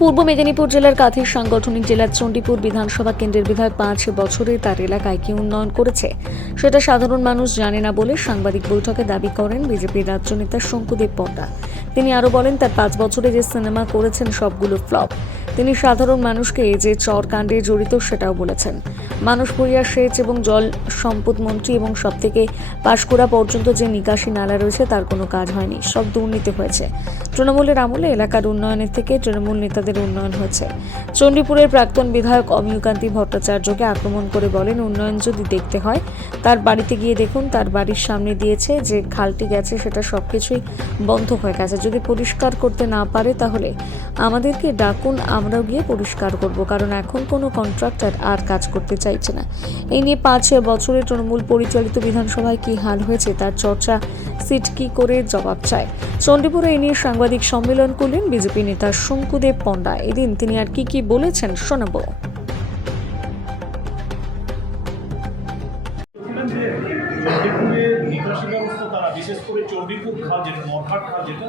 পূর্ব মেদিনীপুর জেলার কাঁথির সাংগঠনিক জেলার চণ্ডীপুর বিধানসভা কেন্দ্রের বিধায়ক 5 বছরে তার এলাকায় কি উন্নয়ন করেছে সেটা সাধারণ মানুষ জানে না বলে সাংবাদিক বৈঠকে দাবি করেন বিজেপির রাজ্য নেতা শঙ্কুদেব পণ্ডা। তিনি আরও বলেন, তার 5 বছরে যে সিনেমা করেছেন সবগুলো ফ্লপ। তিনি সাধারণ মানুষকে যে চরকাণ্ডে জড়িত সেটাও বলেছেন। মানসপুরিয়া সেচ এবং জল সম্পদ মন্ত্রী এবং সবথেকে পাঁশকুড়া পর্যন্ত যে নিকাশি নালা রয়েছে তার কোনো কাজ হয়নি, সব দুর্নীতি হয়েছে। তৃণমূলের আমলে এলাকার উন্নয়নের থেকে তৃণমূল নেতাদের উন্নয়ন হয়েছে। চণ্ডীপুরের প্রাক্তন বিধায়ক অমিয়কান্তি ভট্টাচার্যকে আক্রমণ করে বলেন, উন্নয়ন যদি দেখতে হয় তার বাড়িতে গিয়ে দেখুন, তার বাড়ির সামনে দিয়েছে যে খালটি গেছে সেটা সবকিছুই বন্ধ হয়ে গেছে। যদি পরিষ্কার করতে না পারে তাহলে আমাদেরকে ডাকুন, আমরাও গিয়ে পরিষ্কার করব, কারণ এখন কোনো কন্ট্রাক্টর আর কাজ করতে চাইছে না। এই নিয়ে 5 বছরে তৃণমূল পরিচালিত বিধানসভায় কি হাল হয়েছে তার চর্চা সিট কি করে জবাব চায়। চণ্ডীপুরে এই নিয়ে সাংবাদিক সম্মেলন করলেন বিজেপি নেতা শঙ্কুদেব পণ্ডা। এদিন তিনি আর কি বলেছেন শোনাব। নিকাশি ব্যবস্থা তারা বিশেষ করে চণ্ডীপুর খাল যেটা মরঘাট খাল যেটা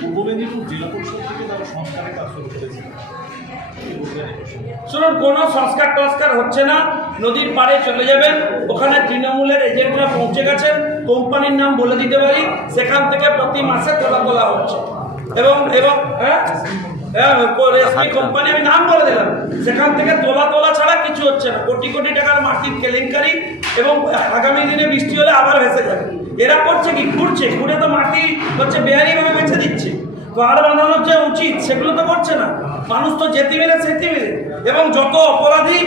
পূর্ব মেদিনীপুর জেলা পরিষদ থেকে তারা সংস্কারের কাজ শুরু করেছে। শুনুন, কোনো সংস্কার টস্কার হচ্ছে না। নদীর পাড়ে চলে যাবেন, ওখানে তৃণমূলের এজেন্টরা পৌঁছে গেছেন। কোম্পানির নাম বলে দিতে পারি, সেখান থেকে প্রতি মাসে তোলা হচ্ছে এবং রেশমি কোম্পানি, আমি নাম বলে দিলাম, সেখান থেকে তোলা ছাড়া কিছু হচ্ছে না। কোটি কোটি টাকার মাটির কেলেঙ্কারি এবং আগামী দিনে বৃষ্টি হলে আবার ভেসে যাবে। এরা করছে কি, ঘুরে তো মাটি হচ্ছে বেআইনিভাবে বেছে দিচ্ছে। পাহাড় বাঁধানোর যে উচিত সেগুলো তো করছে না। মানুষ তো যেতে মেরে সেটি মেরে এবং যত অপরাধী,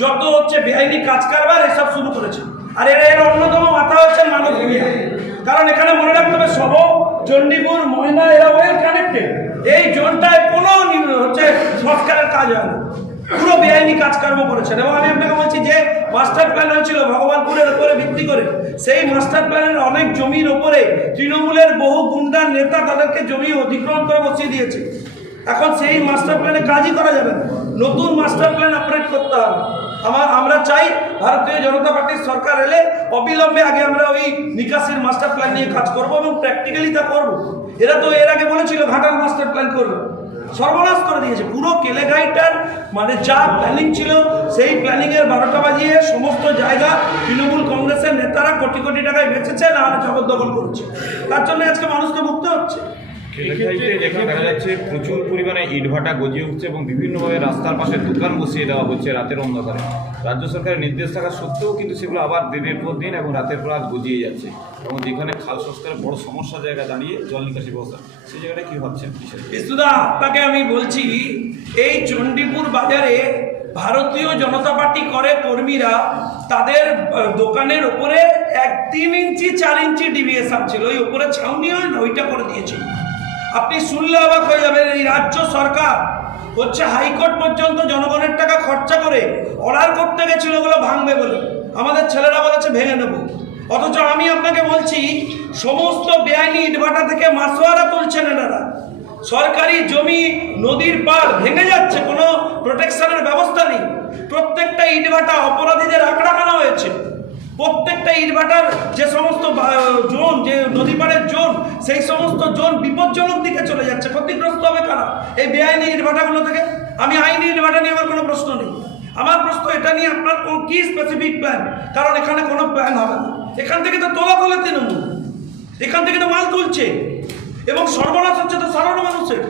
যত হচ্ছে বেআইনি কাজ কারবার এসব শুরু করেছে। আর এর অন্যতম মাথা হচ্ছে মানসপুরিয়া। কারণ এখানে মনে রাখতে হবে, সব চণ্ডীপুর, ময়না এরা ওয়েল কানেক্টেড। এই জোনটায় কোনো হচ্ছে সংস্কারের কাজ হয় না, পুরো বেআইনি কাজকর্ম করেছেন। এবং আমি আপনাকে বলছি, যে মাস্টার প্ল্যান হয়েছিল ভগবানপুরের উপরে ভিত্তি করে, সেই মাস্টার প্ল্যানের অনেক জমির ওপরে তৃণমূলের বহু গুন্ডার নেতা তাদেরকে জমি অধিগ্রহণ করে বসিয়ে দিয়েছে। এখন সেই মাস্টার প্ল্যানে কাজই করা যাবে না, নতুন মাস্টার প্ল্যান আপগ্রেড করতে হবে। আমরা চাই ভারতীয় জনতা পার্টির সরকার এলে অবিলম্বে আগে আমরা ওই নিকাশির মাস্টার প্ল্যান নিয়ে কাজ করব এবং প্র্যাকটিক্যালি তা করব। এরা তো এর আগে বলেছিল ঘাটাল মাস্টার প্ল্যান করবে, সর্বনাশ করে দিয়েছে পুরো কেলেগাইটার। মানে যা প্ল্যানিং ছিল সেই প্ল্যানিংয়ের 12টা বাজিয়ে সমস্ত জায়গা তৃণমূল কংগ্রেসের নেতারা কোটি কোটি টাকায় বেঁচেছে, না হলে জবরদখল করছে। তার জন্য আজকে মানুষকে ভুগতে হচ্ছে। যেখানে দেখা যাচ্ছে প্রচুর পরিমাণে ইটভাটা গজিয়ে উঠছে এবং বিভিন্নভাবে রাস্তার পাশে দোকান বসিয়ে দেওয়া হচ্ছে রাতের অন্ধকারে। রাজ্য সরকারের নির্দেশ থাকা সত্ত্বেও কিন্তু সেগুলো আবার দিনের পর দিন এবং রাতের পর রাত গজিয়ে যাচ্ছে। এবং যেখানে খাল সংস্কারের বড় সমস্যা জায়গা দাঁড়িয়ে জল নিকাশি ব্যবস্থা, সেই জায়গাটা কী ভাবছেন? বিষ্ণুদা, আপনাকে আমি বলছি, এই চণ্ডীপুর বাজারে ভারতীয় জনতা পার্টি করে কর্মীরা তাদের দোকানের ওপরে 3 ইঞ্চি 4 ইঞ্চি ডিভিয়েশন ছিল, ওই ওপরে ছাউনি হয় না, ওইটা করে দিয়েছে। আপনি শুনলে অবাক হয়ে যাবেন, এই রাজ্য সরকার হচ্ছে হাইকোর্ট পর্যন্ত জনগণের টাকা খরচা করে অর্ডার করতে গেছিল ওগুলো ভাঙবে বলে। আমাদের ছেলেরা বলেছে ভেঙে নেব। অথচ আমি আপনাকে বলছি, সমস্ত বেআইনি ইটভাটা থেকে মাসোয়ারা তুলছেন এনারা। সরকারি জমি নদীর পার ভেঙে যাচ্ছে, কোনো প্রোটেকশনের ব্যবস্থা নেই। প্রত্যেকটা ইটভাটা অপরাধীদের আঁকড়াখানা হয়েছে। প্রত্যেকটা ইটভাটার যে সমস্ত জোন, যে নদী পাড়ের জোন, সেই সমস্ত জোন বিপজ্জনক দিকে চলে যাচ্ছে। ক্ষতিগ্রস্ত হবে কারা? এই বেআইনি ইটভাটাগুলো থেকে। আমি আইনি ইটভাটা নিয়ে আমার কোনো প্রশ্ন নেই, আমার প্রশ্ন এটা নিয়ে আপনার কোন কি স্পেসিফিক প্ল্যান? কারণ এখানে কোনো প্ল্যান হবে না। এখান থেকে তো তোলা তৃণমূল, এখান থেকে তো মাল তুলছে এবং সর্বনাশ হচ্ছে তো সাধারণ মানুষের।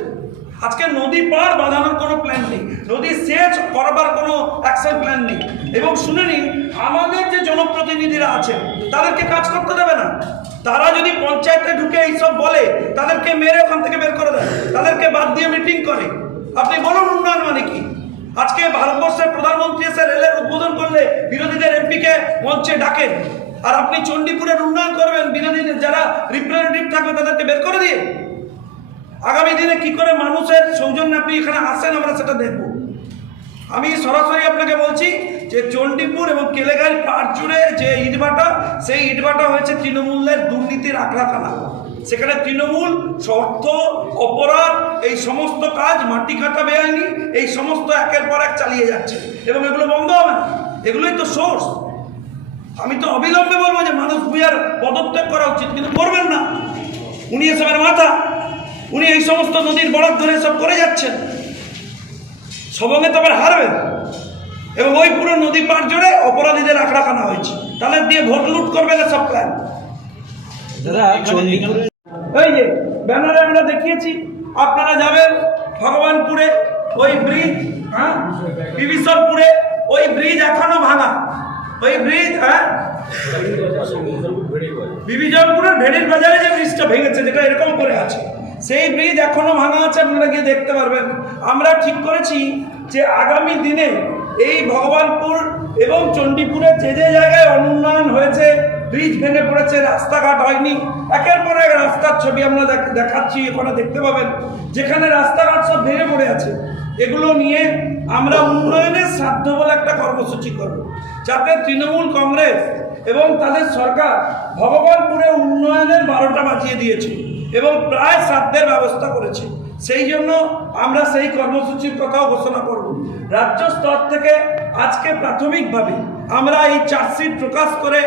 আজকে নদী পার বাঁধানোর কোনো প্ল্যান নেই, নদী সেচ করবার কোনো অ্যাকশন প্ল্যান নেই। এবং শুনে নিন, আমাদের যে জনপ্রতিনিধিরা আছেন তাদেরকে কাজ করতে দেবে না। তারা যদি পঞ্চায়েতে ঢুকে এইসব বলে, তাদেরকে মেরে ওখান থেকে বের করে দেয়, তাদেরকে বাদ দিয়ে মিটিং করে। আপনি বলুন উন্নয়ন মানে কি? আজকে ভারতবর্ষের প্রধানমন্ত্রী এসে রেলের উদ্বোধন করলে বিরোধীদের এমপিকে মঞ্চে ডাকেন, আর আপনি চণ্ডীপুরের উন্নয়ন করবেন, বিরোধীদের যারা রিপ্রেজেন্টেটিভ থাকবে তাদেরকে বের করে দিয়ে। আগামী দিনে কি করে মানুষের সৌজন্যে আপনি এখানে আসেন, আমরা সেটা দেখব। আমি সরাসরি আপনাকে বলছি যে চণ্ডীপুর এবং কেলেগাই পাড় জুড়ে যে ইটভাটা, সেই ইটভাটা হয়েছে তৃণমূলের দুর্নীতির আখড়াখানা। সেখানে তৃণমূল অর্থ, অপরাধ, এই সমস্ত কাজ, মাটি কাটা বেআইনি, এই সমস্ত একের পর এক চালিয়ে যাচ্ছে এবং এগুলো বন্ধ হবে না। এগুলোই তো সোর্স। আমি তো অবিলম্বে বলবো যে মানুষ ভূঁইয়ার পদত্যাগ করা উচিত, কিন্তু করবেন না। উনি এসবের মাথা, উনি এই সমস্ত নদীর বরাদ্দ ধরে সব করে যাচ্ছেন। সবঙ্গে তবে হারবে, এবং ওই পুরো নদী পার জুড়ে অপরাধীদের আখড়া কানা হয়েছে, তাদের দিয়ে ভোট লুট করবে না সব প্ল্যান। এই যে ব্যানারে আমরা দেখিয়েছি, আপনারা যাবেন ভগবানপুরে ওই ব্রিজ, হ্যাঁ বিবিসরপুরে ওই ব্রিজ এখনো ভাঙা, ওই ব্রিজ, হ্যাঁ বিবিজনপুরের ভেড়ির বাজারে যে ব্রিজটা ভেঙেছে, যেটা এরকম করে আছে, সেই ব্রিজ এখনো ভাঙা আছে, আপনারা গিয়ে দেখতে পারবেন। আমরা ঠিক করেছি যে আগামী দিনে এই ভগবানপুর এবং চণ্ডীপুরে যে যে জায়গায় অনুন্নয়ন হয়েছে, ব্রিজ ভেঙে পড়েছে, রাস্তাঘাট হয়নি, একের পর এক রাস্তার ছবি আমরা দেখাচ্ছি, এখানে দেখতে পাবেন যেখানে রাস্তাঘাট সব ভেঙে পড়ে আছে, এগুলো নিয়ে আমরা উন্নয়নের সাধ্য বলে একটা কর্মসূচি করব, যাতে তৃণমূল কংগ্রেস এবং তাদের সরকার ভগবানপুরে উন্নয়নের 12টা বাজিয়ে দিয়েছে এবং প্রায় সাধ্যের ব্যবস্থা করেছে। সেই জন্য আমরা সেই কর্মসূচির কথাও ঘোষণা করব। রাজ্য স্তর থেকে আজকে প্রাথমিকভাবে আমরা এই চার্জশিট প্রকাশ করে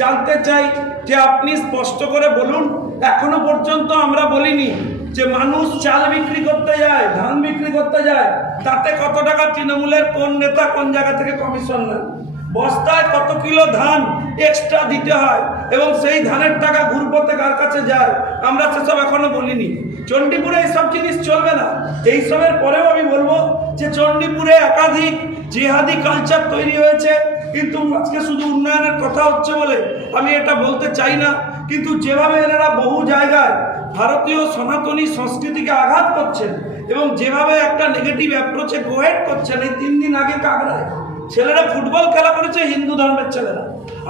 জানতে চাই যে আপনি স্পষ্ট করে বলুন, এখনো পর্যন্ত আমরা বলিনি যে মানুষ চাল বিক্রি করতে যায়, ধান বিক্রি করতে যায়, তাতে কত টাকা তৃণমূলের কোন নেতা কোন জায়গা থেকে কমিশন নেন, বস্তায় কত কিলো ধান এক্সট্রা দিতে হয় এবং সেই ধানের টাকা ঘুরপথে কার কাছে যায়, আমরা সেসব এখনো বলিনি। চণ্ডীপুরে এইসব জিনিস চলবে না। এইসবের পরেও আমি বলবো যে চণ্ডীপুরে একাধিক জিহাদি কালচার তৈরি হয়েছে, কিন্তু আজকে শুধু উন্নয়নের কথা হচ্ছে বলে আমি এটা বলতে চাই না, কিন্তু যেভাবে এনারা বহু জায়গায় ভারতীয় সনাতনী সংস্কৃতিকে আঘাত করছেন এবং যেভাবে একটা নেগেটিভ অ্যাপ্রোচে গোয়েড করছেন, এই 3 দিন আগে কাগড়ায় ছেলেরা ফুটবল খেলা করেছে, হিন্দু ধর্মের ছেলেরা,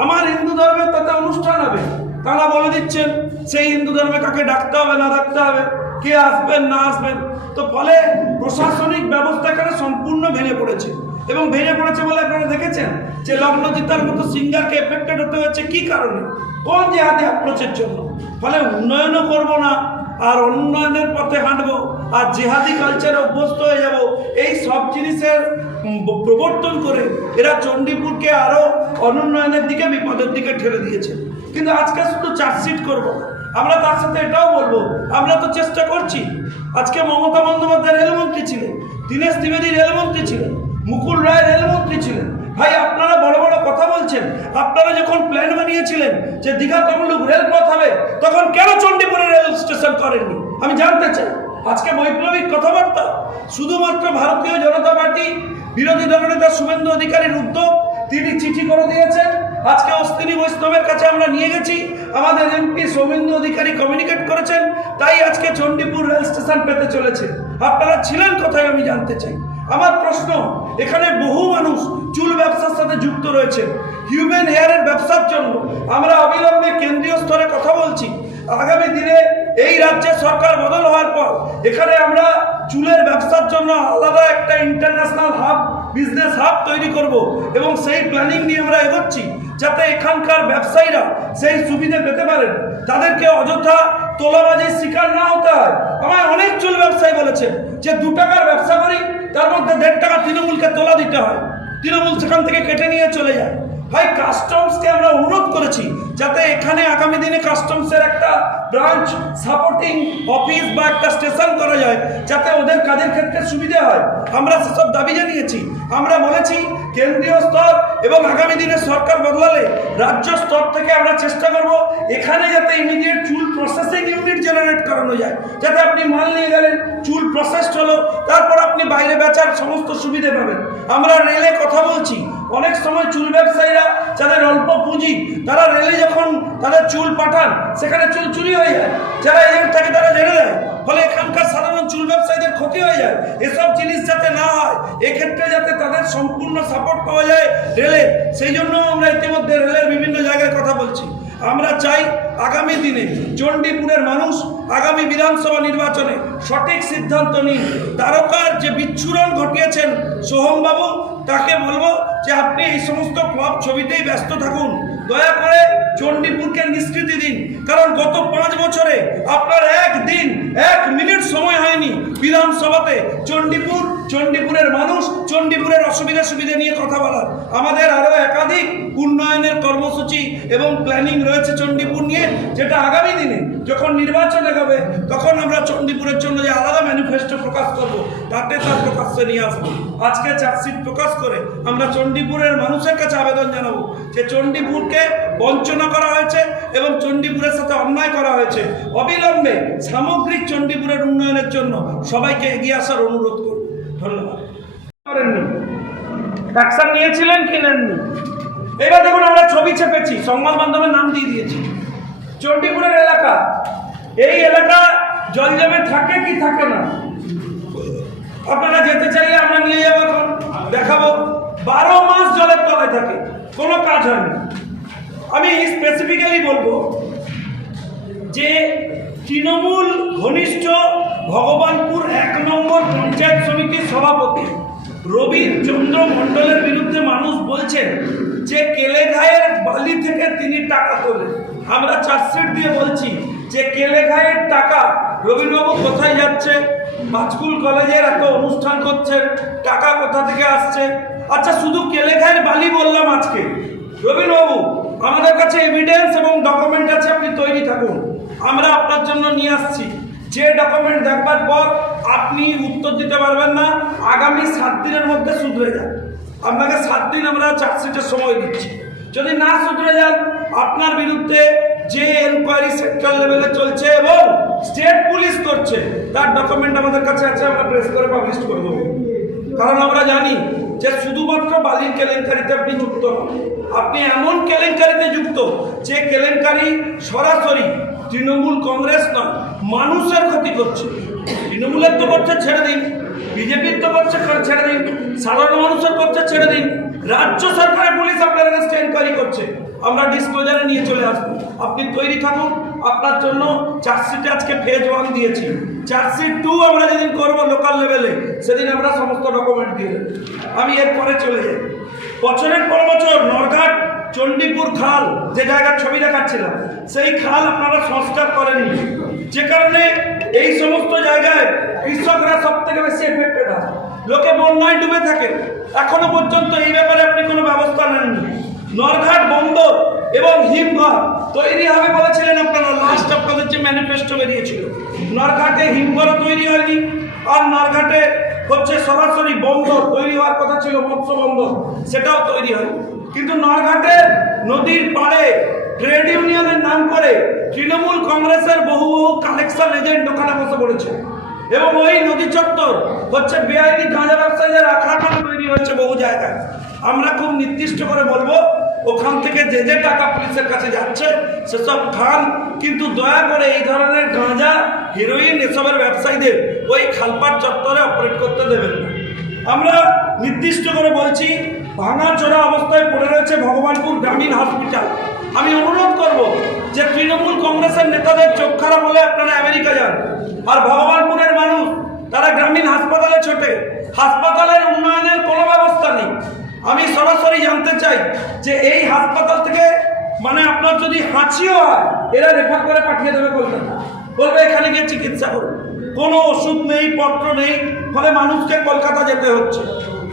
আমার হিন্দু ধর্মের তাতে অনুষ্ঠান হবে, তারা বলে দিচ্ছেন সেই হিন্দু ধর্মে কাকে ডাকতে হবে না ডাকতে হবে, কে আসবেন না আসবেন। তো ফলে প্রশাসনিক ব্যবস্থা এখানে সম্পূর্ণ ভেঙে পড়েছে, এবং ভেঙে পড়েছে বলে আপনারা দেখেছেন যে লগ্নজিতার মতো সিঙ্গারকে এফেক্টেড হতে হচ্ছে কি কারণে, কোন জেহাদি অ্যাপ্রোচের জন্য। ফলে উন্নয়নও করব না, আর উন্নয়নের পথে হাঁটবো, আর জেহাদি কালচারে অভ্যস্ত হয়ে যাব, এই সব জিনিসের প্রবর্তন করে এরা চণ্ডীপুরকে আরও অনুন্নয়নের দিকে, বিপদের দিকে ঠেলে দিয়েছে। কিন্তু আজকে শুধু চার্জশিট করবো না, আমরা তার সাথে এটাও বলবো, আমরা তো চেষ্টা করছি। আজকে মমতা বন্দ্যোপাধ্যায় রেলমন্ত্রী ছিলেন, দীনেশ ত্রিবেদী রেলমন্ত্রী ছিলেন, মুকুল রায় রেলমন্ত্রী ছিলেন। ভাই আপনারা বড় বড় কথা বলছেন, আপনারা যখন প্ল্যান বানিয়েছিলেন যে দীঘা তমলুক রেলপথ হবে, তখন কেন চণ্ডীপুরে রেল স্টেশন করেননি আমি জানতে চাই। আজকে বৈপ্লবিক কথাবার্তা, শুধুমাত্র ভারতীয় জনতা পার্টি বিরোধী দলনেতা শুভেন্দু অধিকারীর উদ্যোগ, তিনি চিঠি করে দিয়েছেন। আজকে অস্তিনী বৈষ্ণবের কাছে আমরা নিয়ে গেছি, আমাদের এমপি শুভেন্দু অধিকারী কমিউনিকেট করেছেন, তাই আজকে চণ্ডীপুর রেল স্টেশন পেতে চলেছে। আপনারা ছিলেন কোথায় আমি জানতে চাই। আমার প্রশ্ন, এখানে বহু মানুষ চুল ব্যবসার সাথে যুক্ত রয়েছে, হিউম্যান হেয়ারের ব্যবসার জন্য আমরা অবিলম্বে কেন্দ্রীয় স্তরে কথা বলছি। আগামী দিনে এই রাজ্যে সরকার বদল হওয়ার পর এখানে আমরা চুলের ব্যবসার জন্য আলাদা একটা ইন্টারন্যাশনাল হাব, বিজনেস হাব তৈরি করব, এবং সেই প্ল্যানিং নিয়ে আমরা এগোচ্ছি, যাতে এখানকার ব্যবসায়ীরা সেই সুবিধা পেতে পারেন, তাদেরকে অযথা তোলাবাজির শিকার না হতে হয়। আমায় অনেক চুল ব্যবসায়ী বলেছেন যে 2 টাকার ব্যবসা করি, তার মধ্যে 1.5 টাকা তৃণমূলকে তোলা দিতে হয়, তৃণমূল সেখান থেকে কেটে নিয়ে চলে যায়। ভাই কাস্টমসকে আমরা অনুরোধ করেছি যাতে এখানে আগামী দিনে কাস্টমসের একটা ব্রাঞ্চ সাপোর্টিং অফিস বা একটা স্টেশন করা যায়, যাতে ওদের কাজের ক্ষেত্রে সুবিধা হয়। আমরা সেসব দাবি জানিয়েছি। আমরা বলেছি কেন্দ্রীয় স্তর এবং আগামী দিনে সরকার বদলালে রাজ্য স্তর থেকে আমরা চেষ্টা করব এখানে যাতে ইমিডিয়েট চুল প্রসেসিং ইউনিট জেনারেট করানো যায়, যাতে আপনি মাল নিয়ে গেলেন, চুল প্রসেসড হলো, তারপর আপনি বাইরে বেচার সমস্ত সুবিধে পাবেন। আমরা রেলে কথা বলছি, অনেক সময় চুল ব্যবসায়ীরা যাদের অল্প পুঁজি, তারা রেলে যখন তাদের চুল পাঠান, সেখানে চুল চুরি হয়ে যায়, যারা এজেন্ট থাকে তারা জেনে দেয়, ফলে এখানকার সাধারণ চুল ব্যবসায়ীদের ক্ষতি হয়ে যায়। এসব জিনিস যাতে না হয়, এক্ষেত্রে যাতে তাদের সম্পূর্ণ সাপোর্ট পাওয়া যায় রেলে, সেই জন্য আমরা ইতিমধ্যে রেলের বিভিন্ন জায়গায় কথা বলছি। আমরা চাই আগামী দিনে চণ্ডীপুরের মানুষ আগামী বিধানসভা নির্বাচনে সঠিক সিদ্ধান্ত নিন। তারকার যে বিচ্ছুরণ ঘটিয়েছেন সোহমবাবু, তাকে বলবো যে আপনি এই সমস্ত ক্লাব ছবিতেই ব্যস্ত থাকুন, দয়া করে চণ্ডীপুরকে নিষ্কৃতি দিন। কারণ গত 5 বছরে আপনার 1 মিনিট সময় হয়নি বিধানসভাতে চণ্ডীপুরের মানুষ, চণ্ডীপুরের অসুবিধা সুবিধা নিয়ে কথা বলার। আমাদের আরও একাধিক উন্নয়নের কর্মসূচি এবং প্ল্যানিং রয়েছে চণ্ডীপুর নিয়ে, যেটা আগামী দিনে যখন নির্বাচন এগোবে তখন আমরা চণ্ডীপুরের জন্য যে আলাদা ম্যানিফেস্টো প্রকাশ করব। তাতে তার প্রকাশ্যে নিয়ে আসবো। আজকে চার্জশিট প্রকাশ করে আমরা চণ্ডীপুরের মানুষের কাছে আবেদন জানাবো যে চণ্ডীপুরকে বঞ্চনা করা হয়েছে এবং চণ্ডীপুরের সাথে অন্যায় করা হয়েছে। অবিলম্বে সামগ্রিক চণ্ডীপুরের উন্নয়নের জন্য সবাইকে এগিয়ে আসার অনুরোধ করব। ধন্যবাদ। অ্যাকশন নিয়েছিলেন কি নেননি? এবার দেখুন, আমরা ছবি চেপেছি, সংবাদ মাধ্যমের নাম দিয়ে দিয়েছি। চণ্ডীপুরের এলাকা, এই এলাকা জলজমে থাকে কি থাকে না? আপনারা যেতে চাইলে আমরা নিয়ে যাবো, এখন দেখাবো। 12 মাস জলের তলায় থাকে, কোনো কাজ হয়নি। আমি স্পেসিফিক্যালি বলবো যে তৃণমূল ঘনিষ্ঠ ভগবানপুর 1 নম্বর পঞ্চায়েত সমিতির সভাপতি রবীন্দ্র মণ্ডলের বিরুদ্ধে মানুষ বলছেন যে কেলেঘায়ের বালি থেকে তিনি টাকা তোলেন। আমরা চার্জশিট দিয়ে বলছি যে কেলেঘায়ের টাকা রবীন্দ্রবাবু কোথায় যাচ্ছে? পাঁচকুল কলেজের এত অনুষ্ঠান করছেন, টাকা কোথা থেকে আসছে? আচ্ছা, শুধু কেলেঘায়ের বালি বললাম আজকে। রবীন্দ্রবাবু, আমাদের কাছে এভিডেন্স এবং ডকুমেন্ট আছে, আপনি তৈরি থাকুন, আমরা আপনার জন্য নিয়ে আসছি। যে ডকুমেন্ট দেখবার পর আপনি উত্তর দিতে পারবেন না, আগামী 7 দিনের মধ্যে শুধরে যান। আপনাকে 7 দিন আমরা চার্জশিটের সময় দিচ্ছি। যদি না শুধরে যান, আপনার বিরুদ্ধে যে এনকোয়ারি সেন্ট্রাল লেভেলে চলছে এবং স্টেট পুলিশ করছে তার ডকুমেন্ট আমাদের কাছে আছে, আমরা প্রেস করে পাবলিশ করে দেবো। কারণ আমরা জানি যে শুধুমাত্র বালির কেলেঙ্কারিতে আপনি যুক্ত নন, আপনি এমন কেলেঙ্কারিতে যুক্ত যে কেলেঙ্কারি সরাসরি তৃণমূল কংগ্রেস নয়, মানুষের ক্ষতি করছে। তৃণমূলের তো করছে, ছেড়ে দিন। বিজেপির তো করছে, ছেড়ে দিন। সাধারণ মানুষের করছে, ছেড়ে দিন। রাজ্য সরকারের পুলিশ আপনার কাছে এনকোয়ারি করছে, আমরা ডিসক্লোজারে নিয়ে চলে আসবো। আপনি তৈরি থাকুন, আপনার জন্য চার্জশিটে আজকে ফেজ 1 দিয়েছি। চার্জশিট 2 আমরা যেদিন করবো লোকাল লেভেলে, সেদিন আমরা সমস্ত ডকুমেন্ট দিয়ে দেবো। আমি এরপরে চলে যাই। বছরের পর বছর নরঘাট চণ্ডীপুর খাল, যে জায়গার ছবি দেখাচ্ছিলাম, সেই খাল আপনারা সংস্কার করেননি, যে কারণে এই সমস্ত জায়গায় কৃষকরা সব থেকে বেশি এফেক্টেড হয়। লোকে বন্যায় ডুবে থাকে, এখনো পর্যন্ত এই ব্যাপারে আপনি কোনো ব্যবস্থা নেননি। নরঘাট বন্দর এবং হিমঘর তৈরি হবে বলেছিলেন আপনারা, লাস্ট আপনাদের যে ম্যানিফেস্টো বেরিয়েছিল। নরঘাটে হিমঘরও তৈরি হয়নি, আর নরঘাটে হচ্ছে সরাসরি বন্দর তৈরি হওয়ার কথা ছিল, মৎস্য বন্দর, সেটাও তৈরি হয়। কিন্তু নরঘাটের নদীর পাড়ে ট্রেড ইউনিয়নের নাম করে তৃণমূল কংগ্রেসের বহু কালেকশন এজেন্ট ওখানে বসে পড়েছে, এবং ওই নদী চত্বর হচ্ছে বেআইনি গাঁজা ব্যবসায়ীদের আখড়াখানা তৈরি হয়েছে বহু জায়গায়। আমরা খুব নির্দিষ্ট করে বলবো, ওখান থেকে যে যে টাকা পুলিশের কাছে যাচ্ছে সেসব খান, কিন্তু দয়া করে এই ধরনের গাঁজা, হিরোইন এসবের ব্যবসায়ীদের ওই খালপাট চত্বরে অপারেট করতে দেবেন না। আমরা নির্দিষ্ট করে বলছি, ভাঙাচোরা অবস্থায় পড়ে রয়েছে ভগবানপুর গ্রামীণ হসপিটাল। আমি অনুরোধ করব যে তৃণমূল কংগ্রেসের নেতাদের চোখ খারাপ হলে আপনারা আমেরিকা যান, আর ভগবানপুরের মানুষ তারা গ্রামীণ হাসপাতালে ছোটে। হাসপাতালের উন্নয়নের কোনো ব্যবস্থা নেই। আমি সরাসরি জানতে চাই যে এই হাসপাতাল থেকে, মানে আপনার যদি হাঁচিও হয়, এরা রেফার করে পাঠিয়ে দেবে কলকাতা, বলবে এখানে গিয়ে চিকিৎসা করুন। কোনো ওষুধ নেই, পত্র নেই, ফলে মানুষকে কলকাতা যেতে হচ্ছে।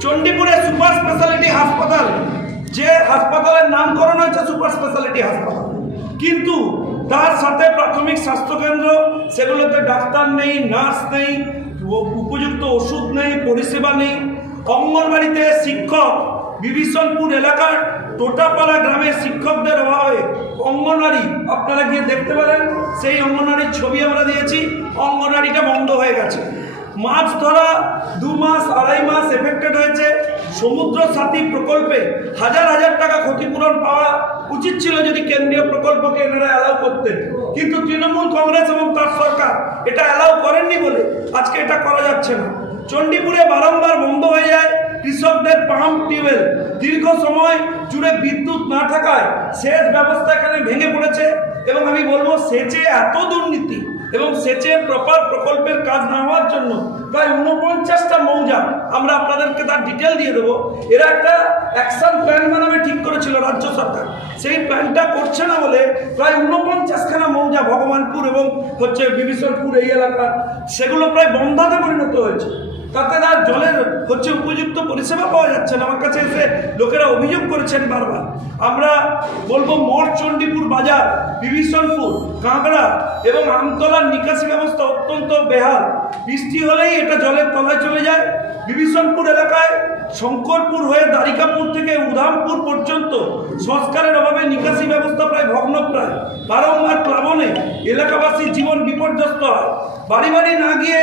চণ্ডীপুরে সুপার স্পেশালিটি হাসপাতাল, যে হাসপাতালের নামকরণ হয়েছে সুপার স্পেশালিটি হাসপাতাল, কিন্তু তার সাথে প্রাথমিক স্বাস্থ্যকেন্দ্র, সেগুলোতে ডাক্তার নেই, নার্স নেই, উপযুক্ত ওষুধ নেই, পরিষেবা নেই। অঙ্গনবাড়িতে শিক্ষক, বিভীষণপুর এলাকার টোটাপাড়া গ্রামের শিক্ষকদের অভাবে অঙ্গনবাড়ি আপনারা গিয়ে দেখতে পারেন, সেই অঙ্গনবাড়ির ছবি আমরা দিয়েছি, অঙ্গনবাড়িটা বন্ধ হয়ে গেছে। মাছ ধরা 2 মাস 2.5 মাস এফেক্টেড হয়েছে। সমুদ্র সাথী প্রকল্পে হাজার হাজার টাকা ক্ষতিপূরণ পাওয়া উচিত ছিল যদি কেন্দ্রীয় প্রকল্পকে এনারা অ্যালাউ করতেন, কিন্তু তৃণমূল কংগ্রেস এবং তার সরকার এটা অ্যালাউ করেননি বলে আজকে এটা করা যাচ্ছে না। চণ্ডীপুরে বারংবার বন্ধ হয়ে যায় কৃষকদের পাম্প টিউবওয়েল, দীর্ঘ সময় জুড়ে বিদ্যুৎ না থাকায় সেচ ব্যবস্থা এখানে ভেঙে পড়েছে। এবং আমি বলবো, সেচে এত দুর্নীতি এবং সেচের প্রপার প্রকল্পের কাজ না হওয়ার জন্য প্রায় 49টা মৌজা, আমরা আপনাদেরকে তার ডিটেল দিয়ে দেবো, এরা একটা অ্যাকশন প্ল্যান বানাবে ঠিক করেছিল রাজ্য সরকার, সেই প্ল্যানটা করছে না বলে প্রায় 49খানা মৌজা ভগবানপুর এবং হচ্ছে বিভীষণপুর এই এলাকা, সেগুলো প্রায় বন্ধাতে পরিণত হয়েছে। তাতে তার জলের হচ্ছে উপযুক্ত পরিষেবা পাওয়া যাচ্ছে না। আমার কাছে এসে লোকেরা অভিযোগ করেছেন বারবার। আমরা বলবো, মঠ চণ্ডীপুর বাজার, বিভীষণপুর, কাঁকড়া এবং আমতলার নিকাশি ব্যবস্থা অত্যন্ত বেহাল। বৃষ্টি হলেই এটা জলের তলায় চলে যায় বিভীষণপুর এলাকায় শঙ্করপুর হয়ে দ্বারিকাপুর থেকে উধামপুর পর্যন্ত সংস্কারের অভাবে নিকাশি ব্যবস্থা প্রায় ভগ্নপ্রায়, বারংবার প্লাবনে এলাকাবাসীর জীবন বিপর্যস্ত হয়। বাড়ি বাড়ি না গিয়ে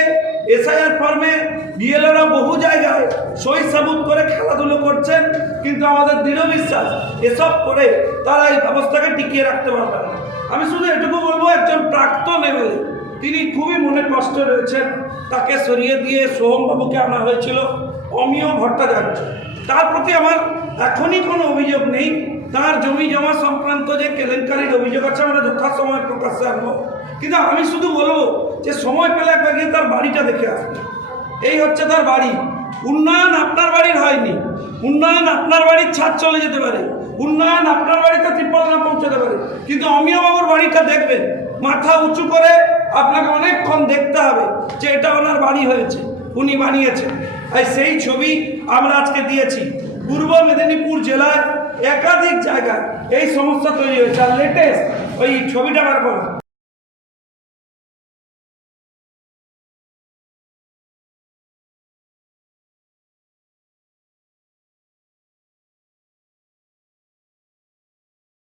এসআইআর ফর্মে বিএলওরা বহু জায়গায় সই সাবুত করে খেলাধুলো করছেন, কিন্তু আমাদের দৃঢ় বিশ্বাস এসব করে তারা এই ব্যবস্থাকে টিকিয়ে রাখতে পারবে না। আমি শুধু এটুকু বলবো, একজন প্রাক্তন এমএলএ তিনি খুবই মনে কষ্ট রয়েছেন, তাকে সরিয়ে দিয়ে সোহমবাবুকে আনা হয়েছিল অমিয় ভট্টাচার্য। তার প্রতি আমার এখনই কোনো অভিযোগ নেই, তার জমি জমা সংক্রান্ত যে কেলেঙ্কারির অভিযোগ আছে আমরা যথাসময়ে প্রকাশ্যে আনবো, কিন্তু আমি শুধু বলবো যে সময় পেলে একবার গিয়ে তার বাড়িটা দেখে আসবে। এই হচ্ছে তার বাড়ি। উন্নয়ন আপনার বাড়ির হয়নি, উন্নয়ন আপনার বাড়ির ছাদ চলে যেতে পারে, উন্নয়ন আপনার বাড়িতে ত্রিপল না পৌঁছাতে পারে, কিন্তু অমিয় বাবুর বাড়িটা দেখবেন, মাথা উঁচু করে আপনাকে অনেকক্ষণ দেখতে হবে যে এটা ওনার বাড়ি হয়েছে, উনি বানিয়েছেন। আর সেই ছবি আমরা আজকে দিয়েছি। পূর্ব মেদিনীপুর জেলায় একাধিক জায়গায় এই সমস্যা তৈরি হয়েছে। আর লেটেস্ট ওই ছবিটা বার করো,